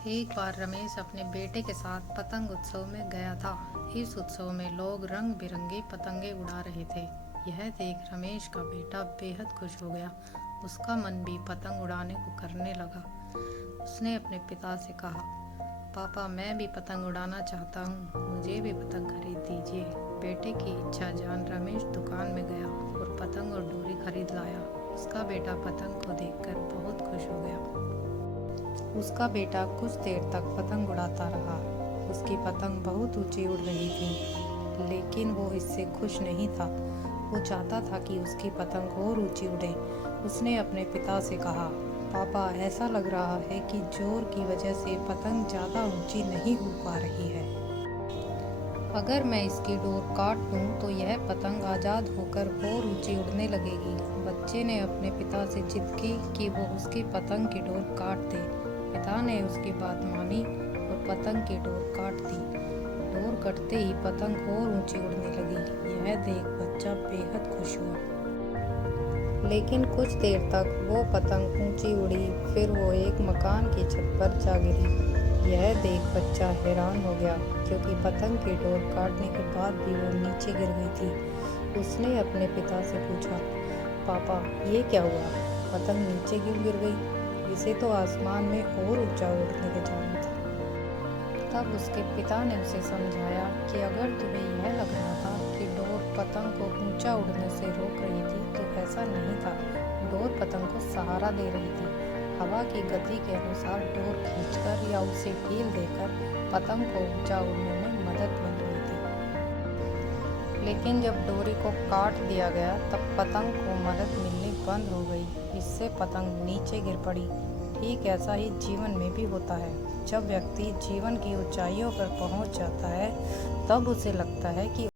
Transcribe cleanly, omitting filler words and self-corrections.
एक बार रमेश अपने बेटे के साथ पतंग उत्सव में गया था। इस उत्सव में लोग रंग बिरंगी पतंगे उड़ा रहे थे। यह देख रमेश का बेटा बेहद खुश हो गया। उसका मन भी पतंग उड़ाने को करने लगा। उसने अपने पिता से कहा, पापा मैं भी पतंग उड़ाना चाहता हूँ, मुझे भी पतंग खरीद दीजिए। बेटे की इच्छा जान रमेश दुकान में गया और पतंग और डोरी खरीद लाया। उसका बेटा पतंग को देखकर बहुत खुश हो गया। उसका बेटा कुछ देर तक पतंग उड़ाता रहा। उसकी पतंग बहुत ऊंची उड़ रही थी, लेकिन वो इससे खुश नहीं था। वो चाहता था कि उसकी पतंग और ऊंची उड़े। उसने अपने पिता से कहा, पापा ऐसा लग रहा है कि जोर की वजह से पतंग ज़्यादा ऊंची नहीं उड़ पा रही है। अगर मैं इसकी डोर काट दूं तो यह पतंग आज़ाद होकर और ऊंची उड़ने लगेगी। बच्चे ने अपने पिता से जिद की कि वो उसकी पतंग की डोर काट दे। पिता ने उसकी बात मानी और पतंग की डोर काट दी। डोर कटते ही पतंग और ऊंची उड़ने लगी। यह देख बच्चा बेहद खुश हुआ। लेकिन कुछ देर तक वो पतंग ऊंची उड़ी, फिर वो एक मकान की छत पर जा गिरी। यह देख बच्चा हैरान हो गया, क्योंकि पतंग की डोर काटने के बाद भी वो नीचे गिर गई थी। उसने अपने पिता से पूछा, पापा ये क्या हुआ? पतंग नीचे क्यों गिर गई? इसे तो आसमान में और ऊंचा उड़ने के जाना था। तब उसके पिता ने उसे समझाया कि अगर तुम्हें यह लग रहा था कि डोर पतंग को ऊंचा उड़ने से रोक रही थी, तो ऐसा नहीं था। डोर पतंग को सहारा दे रही थी। हवा की गति के अनुसार डोर खींचकर या उसे ढील देकर पतंग को ऊंचा उड़ने में मदद मिल रही थी। लेकिन जब डोरी को काट दिया गया, तब पतंग को मदद मिलनी बंद हो गई। इससे पतंग नीचे गिर पड़ी। ठीक ऐसा ही जीवन में भी होता है। जब व्यक्ति जीवन की ऊंचाइयों पर पहुंच जाता है, तब उसे लगता है कि